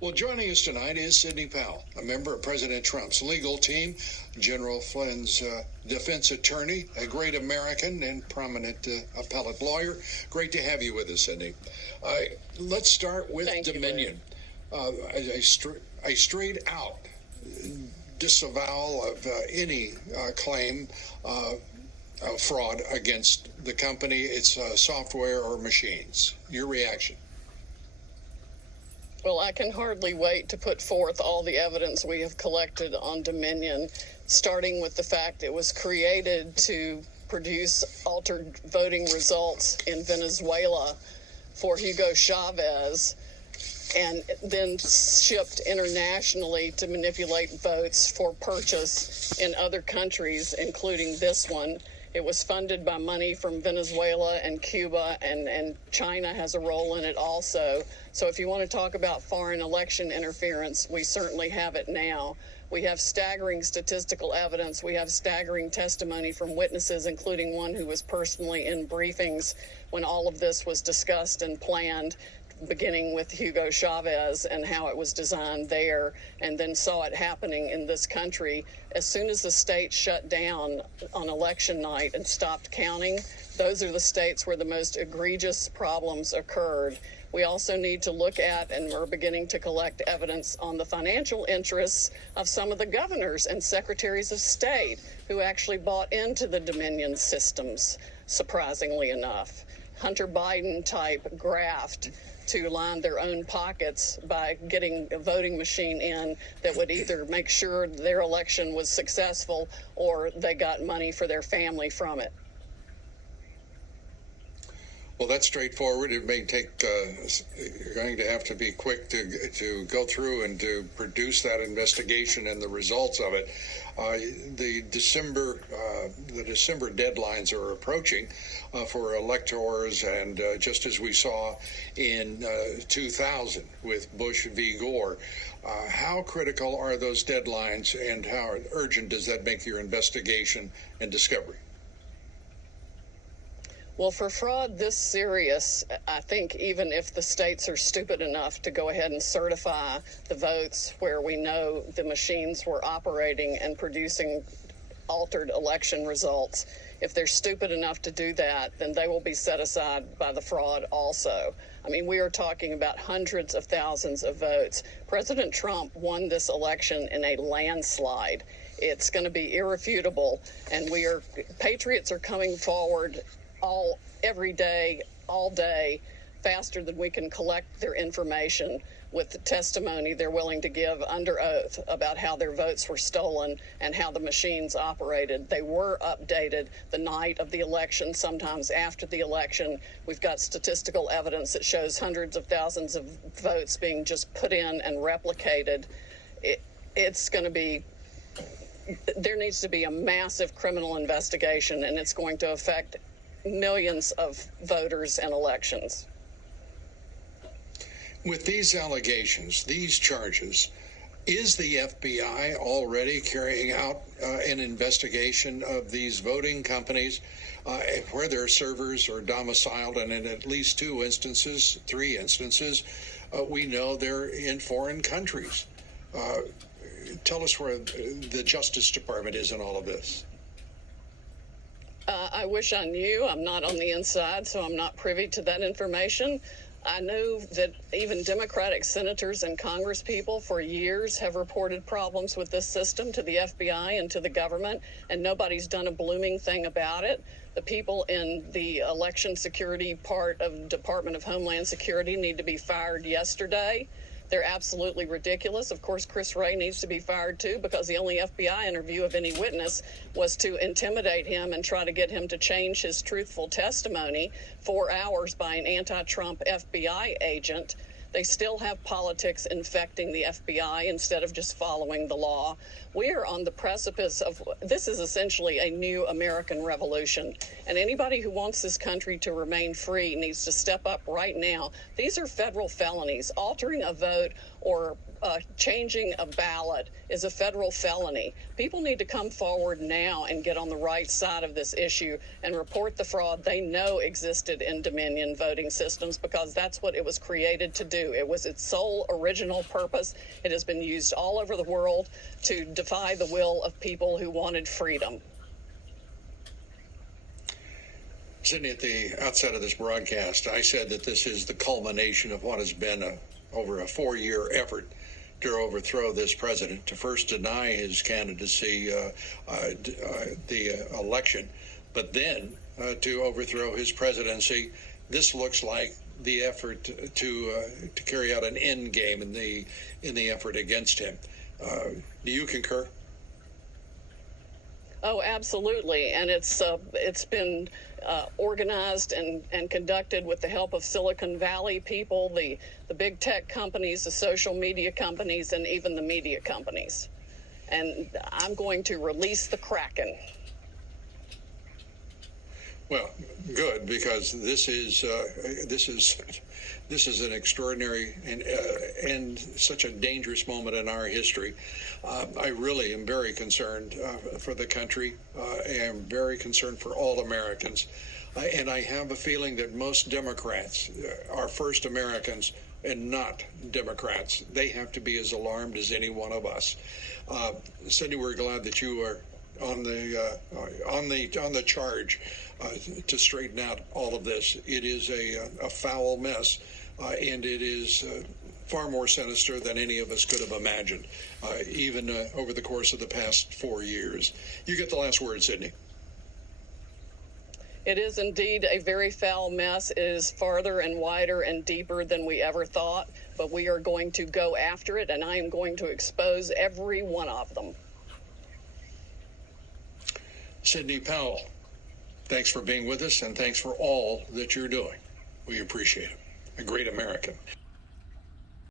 Well, joining us tonight is Sidney Powell, a member of President Trump's legal team, General Flynn's defense attorney, a great American and prominent appellate lawyer. Great to have you with us, Sidney. Let's start with Dominion. A straight out disavowal of any claim of fraud against the company, its software or machines. Your reaction? Well, I can hardly wait to put forth all the evidence we have collected on Dominion, starting with the fact it was created to produce altered voting results in Venezuela for Hugo Chavez, and then shipped internationally to manipulate votes for purchase in other countries, including this one. It was funded by money from Venezuela and Cuba, and China has a role in it also. So if you want to talk about foreign election interference, we certainly have it now. We have staggering statistical evidence. We have staggering testimony from witnesses, including one who was personally in briefings when all of this was discussed and planned, beginning with Hugo Chavez and how it was designed there, and then saw it happening in this country. As soon as the state shut down on election night and stopped counting, those are the states where the most egregious problems occurred. We also need to look at, and we're beginning to collect evidence on the financial interests of some of the governors and secretaries of state who actually bought into the Dominion systems, surprisingly enough. Hunter Biden type graft to line their own pockets by getting a voting machine in that would either make sure their election was successful or they got money for their family from it. Well, that's straightforward. It may take, you're going to have to be quick to go through and to produce that investigation and the results of it. The December deadlines are approaching for electors, and just as we saw in 2000 with Bush v. Gore. How critical are those deadlines, and how urgent does that make your investigation and discovery? Well, for fraud this serious, I think even if the states are stupid enough to go ahead and certify the votes where we know the machines were operating and producing altered election results, if they're stupid enough to do that, then they will be set aside by the fraud also. I mean, we are talking about hundreds of thousands of votes. President Trump won this election in a landslide. It's going to be irrefutable, and patriots are coming forward every day, all day, faster than we can collect their information with the testimony they're willing to give under oath about how their votes were stolen and how the machines operated. They were updated the night of the election, sometimes after the election. We've got statistical evidence that shows hundreds of thousands of votes being just put in and replicated. It's going to be, there needs to be a massive criminal investigation, and it's going to affect millions of voters and elections. With these allegations, these charges, is the FBI already carrying out an investigation of these voting companies where their servers are domiciled? And in at least three instances, we know they're in foreign countries. Tell us where the Justice Department is in all of this. I wish I knew. I'm not on the inside, so I'm not privy to that information. I know that even Democratic senators and congresspeople for years have reported problems with this system to the FBI and to the government, and nobody's done a blooming thing about it. The people in the election security part of the Department of Homeland Security need to be fired yesterday. They're absolutely ridiculous. Of course, Chris Wray needs to be fired too, because the only FBI interview of any witness was to intimidate him and try to get him to change his truthful testimony 4 hours by an anti-Trump FBI agent. They still have politics infecting the FBI instead of just following the law. We are on the precipice of, this is essentially a new American revolution. And anybody who wants this country to remain free needs to step up right now. These are federal felonies. Altering a vote or changing a ballot is a federal felony. People need to come forward now and get on the right side of this issue and report the fraud they know existed in Dominion voting systems, because that's what it was created to do. do. It was its sole original purpose. It has been used all over the world to defy the will of people who wanted freedom. Sydney, at the outset of this broadcast, I said that this is the culmination of what has been over a 4-year effort to overthrow this president, to first deny his candidacy, the election, but then to overthrow his presidency. This looks like the effort to carry out an end game in the effort against him. Do you concur? Oh, absolutely, and it's been organized and conducted with the help of Silicon Valley people, the big tech companies, the social media companies, and even the media companies. And I'm going to release the Kraken. Well, good, because this is an extraordinary and such a dangerous moment in our history. I really am very concerned for the country. I am very concerned for all Americans. And I have a feeling that most Democrats are first Americans and not Democrats. They have to be as alarmed as any one of us. Cindy, we're glad that you are on the charge to straighten out all of this. It is a foul mess, and it is far more sinister than any of us could have imagined, even over the course of the past 4 years. You get the last word, Sydney. It is indeed a very foul mess. It is farther and wider and deeper than we ever thought, but we are going to go after it, and I am going to expose every one of them. Sidney Powell, thanks for being with us, and thanks for all that you're doing. We appreciate it. A great American.